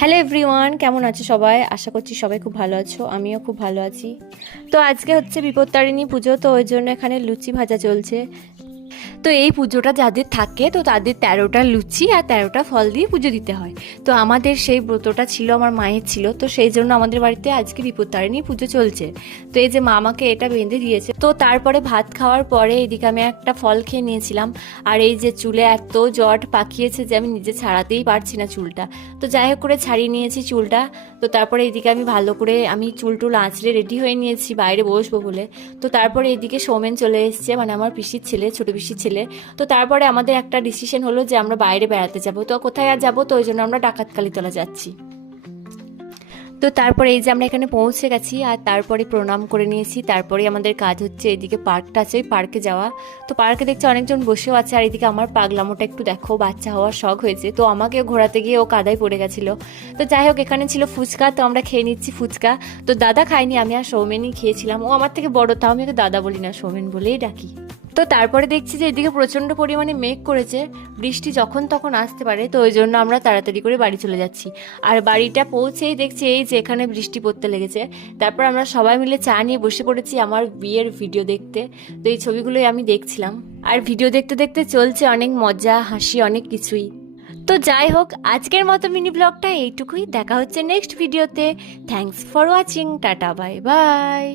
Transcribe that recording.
Hello everyone, কেমন আছো সবাই? আশা করছি সবাই খুব ভালো আছো, আমিও খুব ভালো আছি। তো আজকে হচ্ছে বিপত্তারিণী পুজো, তো ওই জন্য এখানে লুচি ভাজা চলছে। তো এই পুজোটা যাদের থাকে তো তাদের 13টা লুচি আর 13টা ফল দিয়ে পুজো দিতে হয়। তো আমাদের সেই ব্রতটা ছিল, আমার মায়ের ছিল, তো সেই জন্য আমাদের বাড়িতে আজকে বিপত্তারিণী পুজো চলছে। তো এই যে মা আমাকে এটা বেঁধে দিয়েছে। তো তারপরে ভাত খাওয়ার পরে এদিকে আমি একটা ফল খেয়ে নিয়েছিলাম। আর এই যে চুলে এত জট পাকিয়েছে যে আমি নিজে ছাড়াতেই পারছি না চুলটা। তো যাই হোক করে ছাড়িয়ে নিয়েছি চুলটা। তো তারপরে এদিকে আমি ভালো করে চুল টুল আঁচড়ে রেডি হয়ে নিয়েছি বাইরে বসবো বলে। তো তারপরে এদিকে সৌমেন চলে এসছে, মানে আমার পিসির ছেলে, ছোট পিসির ছেলে। তো তারপরে আমাদের একটা ডিসিশন হলো যে আমরা বাইরে বেড়াতে যাব। তো কোথায় আর যাবো, তো ওই জন্য আমরা ডাকাতকালীতলা যাচ্ছি। তো তারপরে এই যে আমরা এখানে পৌঁছে গেছি আর তারপরে প্রণাম করে নিয়েছি। তারপরে আমাদের কাজ হচ্ছে এদিকে পার্কটা আছে, ওই পার্কে যাওয়া। তো পার্কে দেখছি অনেকজন বসেও আছে। আর এদিকে আমার পাগলামোটা একটু দেখো, বাচ্চা হওয়ার শখ হয়েছে, তো আমাকেও ঘোরাতে গিয়ে ও কাদায় পড়ে গেছিলো। তো যাই হোক, এখানে ছিল ফুচকা, তো আমরা খেয়ে নিচ্ছি ফুচকা। তো দাদা খাইনি, আমি আর সৌমেনই খেয়েছিলাম। ও আমার থেকে বড়, তাও আমি ওকে দাদা বলি না, সৌমেন বলেই ডাকি। তো তারপরে দেখছি যে এদিকে প্রচণ্ড পরিমাণে মেঘ করেছে, বৃষ্টি যখন তখন আসতে পারে, তো ওই জন্য আমরা তাড়াতাড়ি করে বাড়ি চলে যাচ্ছি। আর বাড়িটা পৌঁছেই দেখছি এই যে এখানে বৃষ্টি পড়তে লেগেছে। তারপর আমরা সবাই মিলে চা নিয়ে বসে পড়েছি আমার বিয়ের ভিডিও দেখতে। তো এই ছবিগুলোই আমি দেখছিলাম। আর ভিডিও দেখতে দেখতে চলছে অনেক মজা, হাসি, অনেক কিছুই। তো যাই হোক, আজকের মতো মিনি ব্লগটা এইটুকুই। দেখা হচ্ছে নেক্সট ভিডিওতে। Thanks for watching, tata, bye bye.